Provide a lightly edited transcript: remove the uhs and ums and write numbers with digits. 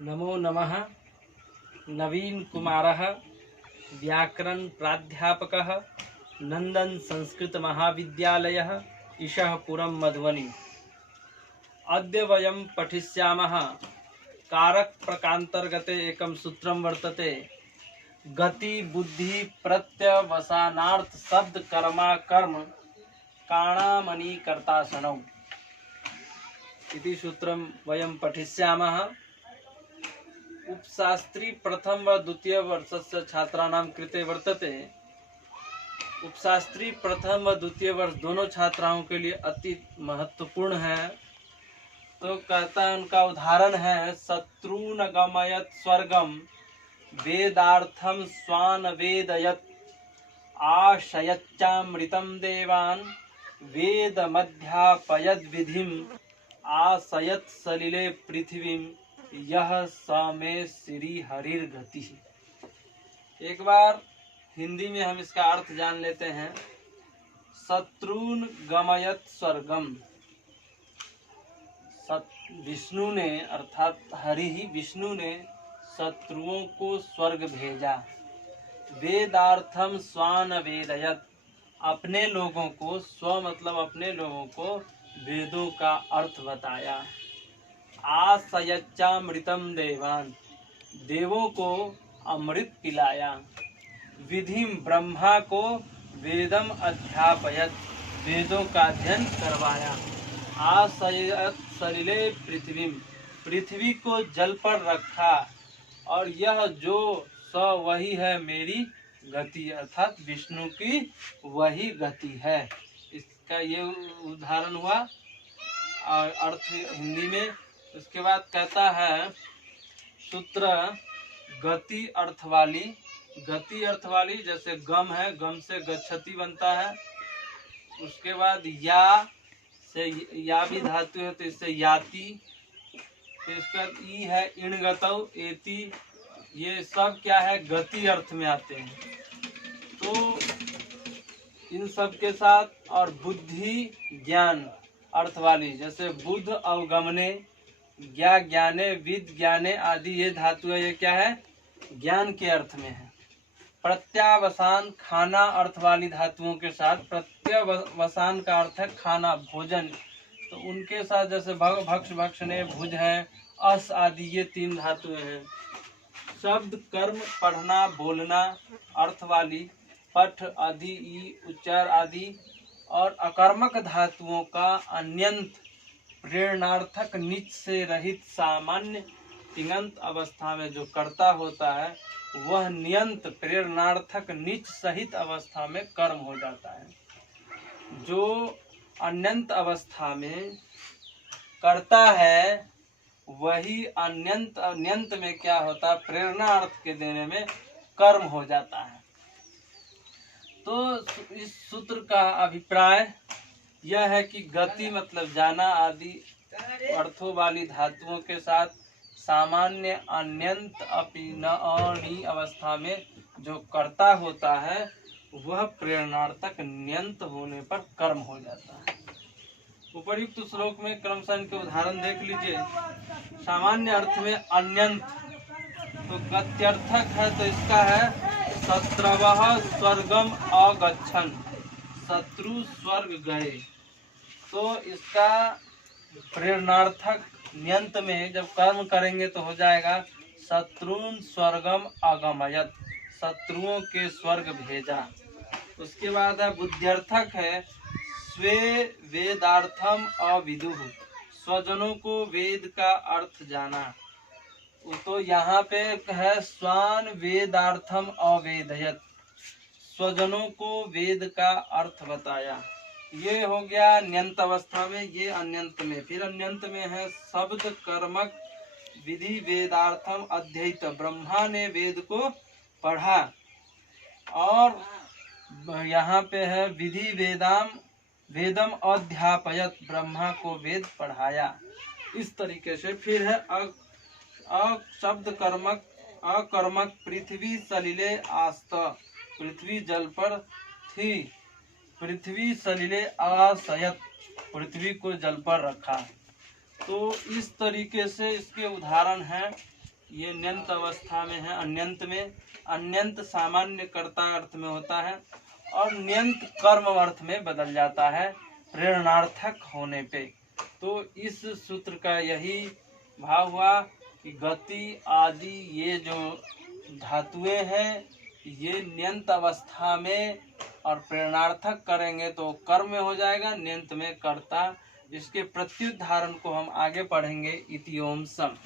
नमो नमः। नवीन कुमारः, व्याकरण प्राध्यापकः, नंदन संस्कृत महाविद्यालयः, ईशःपुरं मधुबनी। अद्य वयं पठिष्यामः कारक प्रकारान्तर्गते एकं सूत्रं वर्तते। गति बुद्धि प्रत्यवसानार्थ शब्द कर्मा कर्म काणामणि कर्तासनौ इति सूत्रं वयं पठिष्यामः। उपशास्त्री प्रथम व द्वितीय वर्षस्य छात्राणां कृते वर्तते। उपशास्त्री प्रथम व द्वितीय वर्ष दोनों छात्राओं के लिए अति महत्वपूर्ण है। तो कहता है, उनका उदाहरण है, शत्रुन गमयत स्वर्गम वेदार्थम स्वान वेदयत आशयच्चामृतम देवान वेद मध्यापयद विधिम आशयत सलिले पृथ्वीम यह समे श्री हरिर गति। एक बार हिंदी में हम इसका अर्थ जान लेते हैं। शत्रुन गमयत स्वर्गम, विष्णु ने अर्थात हरि ही विष्णु ने शत्रुओं को स्वर्ग भेजा। वेदार्थम स्वान वेदयत, अपने लोगों को, स्व मतलब अपने लोगों को वेदों का अर्थ बताया। आशयच्चामृतम देवान, देवों को अमृत पिलाया। विधिम, ब्रह्मा को वेदम अध्यापयत, वेदों का अध्ययन करवाया। आशयत सलिले पृथ्वी, पृथ्वी को जल पर रखा। और यह जो स वही है मेरी गति, अर्थात विष्णु की वही गति है। इसका ये उदाहरण हुआ और अर्थ हिंदी में। उसके बाद कहता है सूत्र गति अर्थ वाली। गति अर्थ वाली जैसे गम है, गम से गच्छति बनता है। उसके बाद या से या भी धातु है तो इससे याति। तो इसका ई है इणगतौ एति, ये सब क्या है, गति अर्थ में आते हैं। तो इन सब के साथ और बुद्धि ज्ञान अर्थ वाली जैसे बुद्ध अवगमने, ज्ञा ज्ञाने, विद ज्ञाने आदि ये धातु है, ये क्या है, ज्ञान के अर्थ में है। प्रत्यावसान खाना अर्थ वाली धातुओं के साथ, प्रत्यावसान का अर्थ है खाना, भोजन। तो उनके साथ जैसे भक्ष भक्षणे, भुज है, अस आदि ये तीन धातुएं हैं। शब्द कर्म पढ़ना बोलना अर्थ वाली, पठ आदि, ई उच्चार आदि। और अकर्मक धातुओं का अन्यंत प्रेरणार्थक निच से रहित सामान्य तिङंत अवस्था में जो कर्ता होता है वह नियंत प्रेरणार्थक निच सहित अवस्था में कर्म हो जाता है। जो अन्यंत अवस्था में करता है वही अन्यंत में क्या होता है, प्रेरणा अर्थ के देने में कर्म हो जाता है। तो इस सूत्र का अभिप्राय यह है कि गति मतलब जाना आदि अर्थों वाली धातुओं के साथ सामान्य अन्यंत अपनी अवस्था में जो कर्ता होता है वह प्रेरणार्थक नियंत होने पर कर्म हो जाता है। उपर्युक्त श्लोक में क्रमशः इनके उदाहरण देख लीजिए। सामान्य अर्थ में अन्यंत, तो गत्यर्थक है तो इसका है शत्रवः स्वर्गम अगच्छन्, शत्रु स्वर्ग गए। तो इसका प्रेरणार्थक नियंत में जब कर्म करेंगे तो हो जाएगा शत्रुन स्वर्गम अगमयत, शत्रुओं के स्वर्ग भेजा। उसके बाद है बुद्ध्यर्थक है स्वे वेदार्थम अविदुः, स्वजनों को वेद का अर्थ जाना। तो यहाँ पे है स्वान वेदार्थम अवेदयत, स्वजनों को वेद का अर्थ बताया। ये हो गया न्यंत अवस्था में, ये अन्यंत में। फिर अन्यंत में है शब्द कर्मक विधि वेदार्थम अध्ययित, ब्रह्मा ने वेद को पढ़ा। और यहाँ पे है विधि वेदम अध्यापयत, ब्रह्मा को वेद पढ़ाया। इस तरीके से फिर है शब्द कर्मक अकर्मक पृथ्वी सलिले आस्त, पृथ्वी जल पर थी। पृथ्वी सलिले आशयत, पृथ्वी को जल पर रखा। तो इस तरीके से इसके उदाहरण हैं। ये न्यंत अवस्था में है। अन्यंत में, अन्यंत सामान्य कर्ता अर्थ में होता है और न्यंत कर्म अर्थ में बदल जाता है प्रेरणार्थक होने पे। तो इस सूत्र का यही भाव हुआ कि गति आदि ये जो धातुएं हैं ये न्यंत अवस्था में और प्रेरणार्थक करेंगे तो कर्म में हो जाएगा, न्यंत में कर्ता। इसके प्रत्युदाहरण को हम आगे पढ़ेंगे। इति ओम सम।